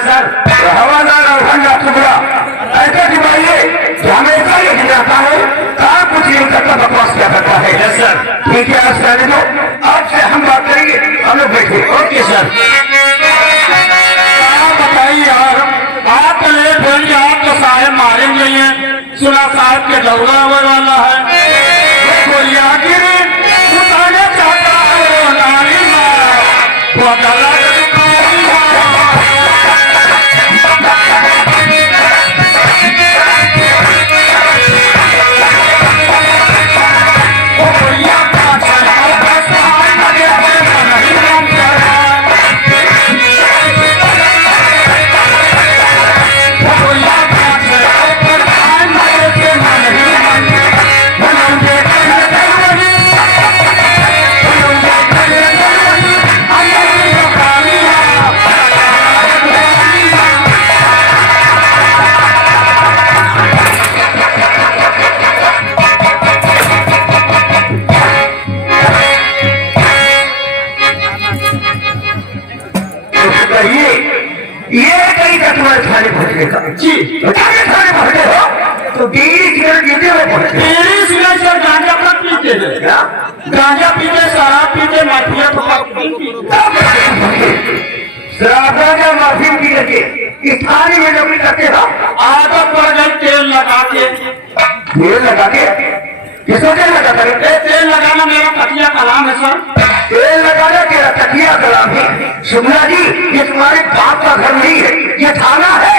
Sir. हवादार और टुकड़ा ऐसे दिवाइए हमेशा यही रहता है, कहाँ कुछ नहीं करता, बकवास क्या करता है। Yes sir. ठीक है, आज जाने दो, आपसे हम बात करेंगे, हम लोग बैठे। Okay sir. बताइए यार, आप तो लेट होंगे, आप तो साहेब मारेंगे हैं, सुना साहब के दौरा हुए वाला है, कोई आखिर उतारना चाहता है वो नारी माँ, वो गला जी थाने पहुंचे हो तो बीड़ी सिगरेट पीते हुए पहुंचे। बीड़ी सिगरेट और गांजा पर पीते हैं, गांजा पीते, शराब पीते, माफिया शराब गांजा माफी पी लगे इस थाने में नौकरी करते हो। आदत पड़ गई तेल लगा के किसको तेल लगा करे? तेल लगाना मेरा तकिया कलाम है सर। तेल लगाना तेरा तकिया कलाम है। शुक्ला जी, ये तुम्हारे बाप का घर नहीं है, ये थाना है।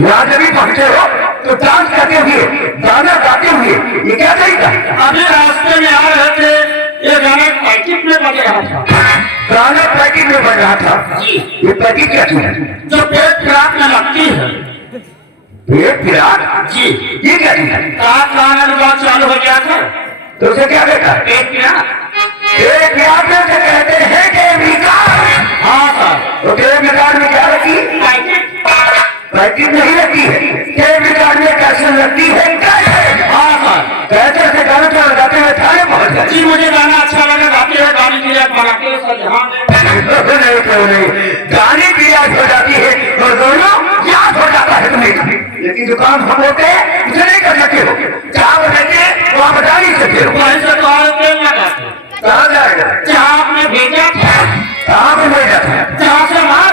यहाँ जब भी पहुंचे हो तो डांस करते हुए, गाना गाते हुए, ये क्या तरीका? अभी रास्ते में आ रहे थे, ये गाना पैकेट में बज रहा था। गाना पैकेट में बज रहा था जी। ये पैकेट क्या चीज है? जो पेट फिराक में लगती है। पेट फिराक जी। ये क्या चीज है? गाना चालू हो गया था तो उसे क्या कहता है? पेट फिराक। पेट फिराक में से कहते हैं कि विकार। हाँ सर। तो पेट विकार में क्या रखी? पैकेट नहीं लगती है। के विकार में कैसे लगती है? हाँ सर। कैसे से गाना तो लगाते हुए थाने पहुंच गए। जी मुझे गाना अच्छा लगा, गाते हैं, गाने की रियाज बनाते हैं सर। यहाँ नहीं क्यों नहीं, गाने की रियाज हो जाती है और दोनों याद हो जाता है तुम्हें। लेकिन जो काम हम होते हैं उसे नहीं कर सकते हो। जहाँ बताइए वहाँ बता नहीं सकते हो। वहीं से तुम्हारे तेल लगाते। कहाँ जाएगा? जहाँ आपने भेजा था। कहाँ पे भेजा था? जहाँ से मार।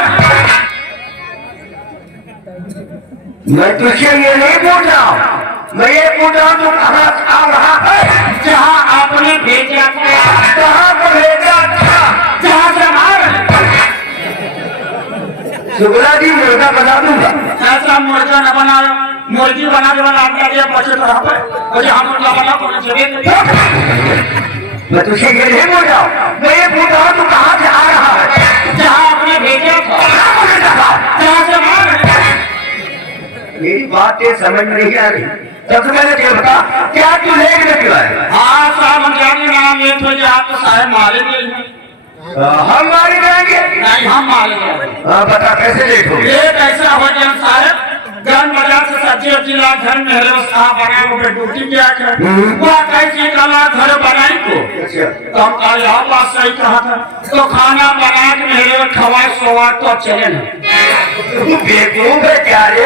मैं तुझे ये नहीं पूछ रहा हूँ, मैं ये पूछ रहा हूँ तू कहाँ आ रहा है? जहाँ आपने भेजा था। कहाँ को भेजा था? जहाँ से मार। शुक्ला जी, मुर्गा बना दूंगा। ऐसा मुर्गा न बना, मुर्गी बना के बना आपका दिया बचे तो यहाँ पे मुझे हम मुर्गा बना तो मैं तुझे ये नहीं पूछ रहा हूँ, मैं ये पूछ रहा हूँ तू कहाँ से आ रहा है? जहाँ आपने भेजा था। जहाँ से मार। मेरी बातें समझ में नहीं आ रही। सबसे पहले ये बता, क्या तू लेग में पिलाए? हाँ साहब, हम जाने नाम लेट हो जाए, आप तो साहब मारेंगे। हम मारे जाएंगे? नहीं, हम मारेंगे। हाँ बता, कैसे लेट हो? लेट ऐसा हो गया साहब, गन बाजार से सब्जी वब्जी ला, घर में हेलो साहब बनाए, वो ड्यूटी क्या कर वो कैसे कला घर बनाई को। तो हम कहा यह बात सही कहा था, तो खाना बना के मेरे खवाए सोवा तो चले ना। बेवकूफ है क्या रे?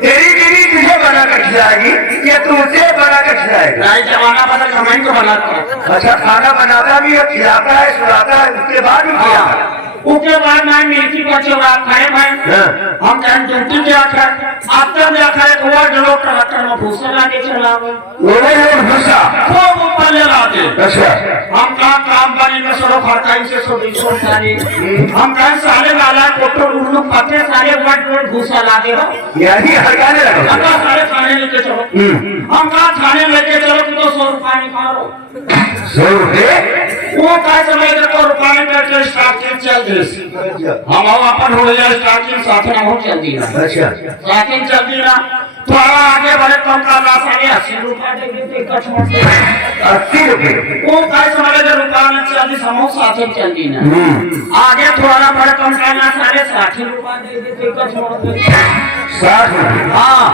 तेरी बीवी तुझे बना कर खिलाएगी या तू उसे बना कर खिलाएगा? नहीं, जमाना बदल कमाई को बनाता है। अच्छा, खाना बनाता भी है, खिलाता है, सुलाता है, उसके बाद भी खिलाता है। उसके बाद मैं मिर्ची का चौरा खाए भाई, हम कहें ड्यूटी क्या खाए, आप तो क्या खाए, वो लोग टमाटर में भूसा लाके चला गए, वो भूसा वो ऊपर ले लाते। अच्छा, हम कहा काम बनी में सरो खरकाई से सो बीसो सारे, हम कहें सारे लाला कोटो उल्लू पत्ते सारे वट भूसा ला दे हो, यही हड़काने लगा। सारे थाने लेके चलो। हम कहा थाने लेके चलो तो 100 रुपया निकालो। 100 रुपये? वो कैसे मैं को रुपया करके स्टार्टिंग चल दी, हम अपन हो गया स्टार्टिंग साथ में हो चल दी ना। अच्छा, स्टार्टिंग चल दी ना, थोड़ा आगे बढ़े कम का लाश आगे 80 रुपया दे देते कछुआ से। 80 रुपये? वो कैसे मेरे जो रुपया में चल दी समूह साथ में चल दी ना। आगे थोड़ा बढ़े कम का लाश आगे 60 रुपया दे देते कछुआ से। 60 रुपये? हाँ,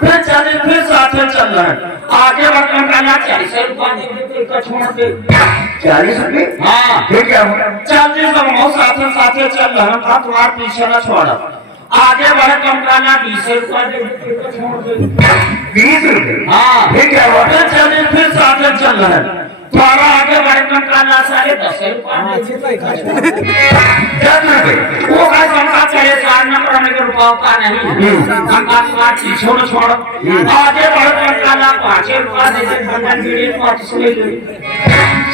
फिर चले फिर साथे चल रहे हैं आगे बढ़कर कहना 40 रुपया दे देते का छोड़ दे 40 रुपये। हाँ फिर क्या हुआ? चलते सब हम साथे साथे चल रहे हैं था तुम्हारे पीछे न छोड़ा आगे बढ़े कम कहना 20 रुपया दे देते का छोड़ दे 20 रुपये। हाँ फिर क्या हुआ? फिर चले फिर साथे चल रहे हैं तुम्हारा आगे बढ़े कम कहना 10.5 रुपया 10 रुपये। वो का संसा चले सार न करने के रुपया का नहीं हम का छोड़ छोड़ आगे बढ़े कम कहना 5 रुपया दे दे बंधन बीड़ी 5 ले ले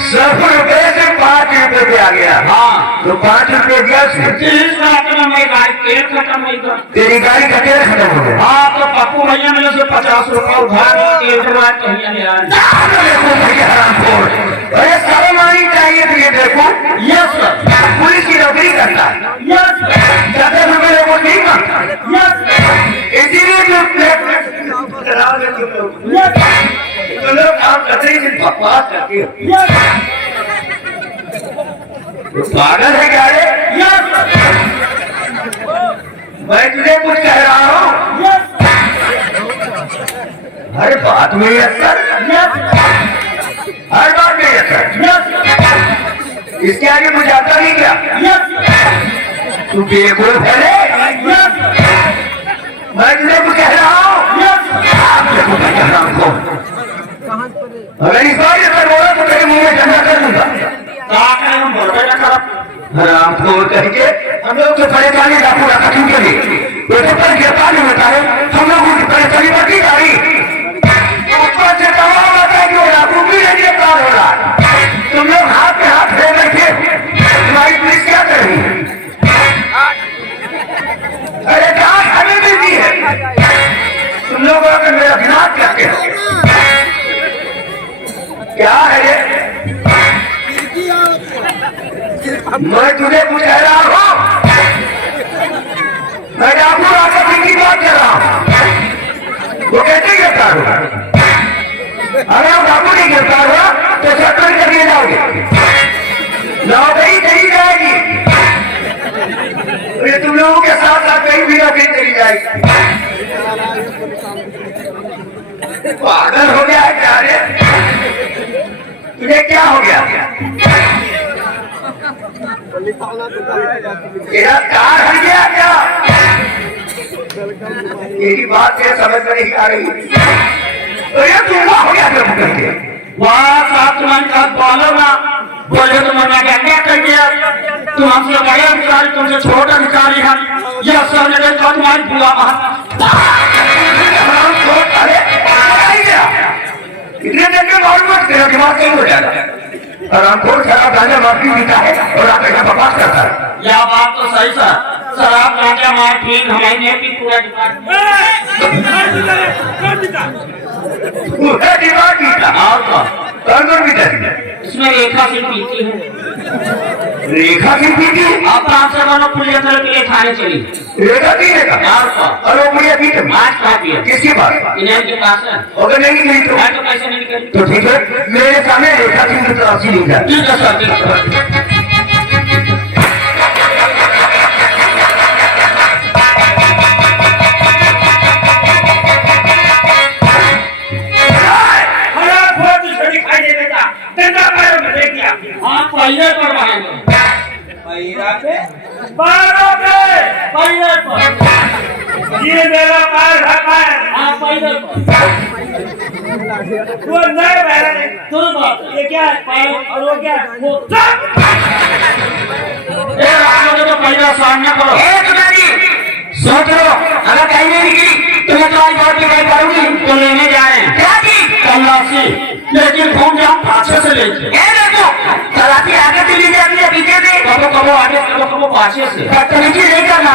100 रुपये से 5 रुपये पे आ गया। हाँ तो 5 रुपये दिया उसने। 30 लाख में मैं गाड़ी तेल खत्म हो गया तेरी गाड़ी का तेल खत्म हो गया। हाँ तो पप्पू भैया मेरे से 50 रुपया उधार तेल भरवा कहीं ले आए देखो भैया हरामखोर। अरे शर्म आनी चाहिए तुझे। देखो यस सर पुलिस की नौकरी करता है, यस सर 10 रुपये लोगों नहीं मांगता, यस इसीलिए तो लोग काम करते ही सिर्फ बकवास करते हो। यस पागल है क्या रे? यस मैं तुझे कुछ कह रहा हूँ। यस हर बात में असर, हर बात में असर। यस इसके आगे मुझे आता नहीं क्या? यस तू बेवकूफ है रे? यस मैं तुझे कुछ कह रहा हूँ। देखो मैं कह रहा हूँ, अगर इस बार अगर बोला तो तेरे मुंह में डंडा कर दूंगा। हम बोलते ना कर हरामखोर कहेंगे। हम लोग तो परेशानी डाकू रखा क्यों के लिए? ये तो पर गिरफ्तार नहीं होता है। हम लोगों की परेशानी बढ़ती जा रही। ऊपर से दबाव आता है कि वो डाकू भी नहीं गिरफ्तार हो रहा। तुम लोग हाथ पे हाथ फेर बैठे, तुम्हारी पुलिस क्या कर रही है? अरे जांच हमें मिलती है, तुम लोग अगर मेरा विनाश करते हो। क्या है ये? मैं तुझे कुछ कह रहा हूँ। मैं डाकू राजा सिंह की बात कर रहा हूँ। वो कैसे गिरफ्तार हुआ? अगर वो डाकू नहीं गिरफ्तार हुआ तो सरकार कर दिए जाओगे, नौकरी चली जाएगी। ये तुम लोगों के साथ साथ कहीं भी नौकरी चली जाएगी। पागल हो गया है क्या रे? तुझे क्या हो गया? तेरा कार हट गया क्या? तेरी बात से समझ में नहीं आ रही। तो ये तुमका हो गया फिर पकड़ के। वहाँ साथ तुम्हारे साथ बोलो ना बोले तो मना गंगा कर दिया तुम हमसे बड़े अधिकारी तुमसे छोटे अधिकारी हैं यह सब जगह तो तुम्हारी बुआ अरे इतने देर के मालूम है तेरा दिमाग सही हो जाएगा। हरामखोर शराब गांजा माफी पीता है और आप ऐसा बकवास करता है। यह बात तो सही सर शराब गांजा मार पीन हमारी नहीं पी पूरा दिमाग पीता और कौन पीता? इसमें रेखा सिंह पीती है रेखा सिंह पीती? आप से बनो पुलिया के लिए थाने चली रेखा पीने का और वो मुझे पीते आज खा पिया किसके पास? इन्हें के पास है अगर नहीं गई तो मैं तो कैसे नहीं करी तो ठीक है मेरे सामने रेखा सिंह की तलाशी ली जाए। ठीक है सर ठीक है पहले पर ये मेरा पैर खाता है। पहले वो नए पैर है। तो बात ये क्या है? पैर और वो क्या है? वो तो पहला सामना करो सोच लो अगर कहीं नहीं निकली तो मैं तुम्हारी बात भी नहीं करूंगी। तो लेने जा रहे हैं क्या की तलाशी लेकिन घूम जाओ पाछे से लेके देखो तलाशी आगे से ली जाती है पीछे से। कबो कबो आगे कबो कबो पाछे से बदतमीजी नहीं करना।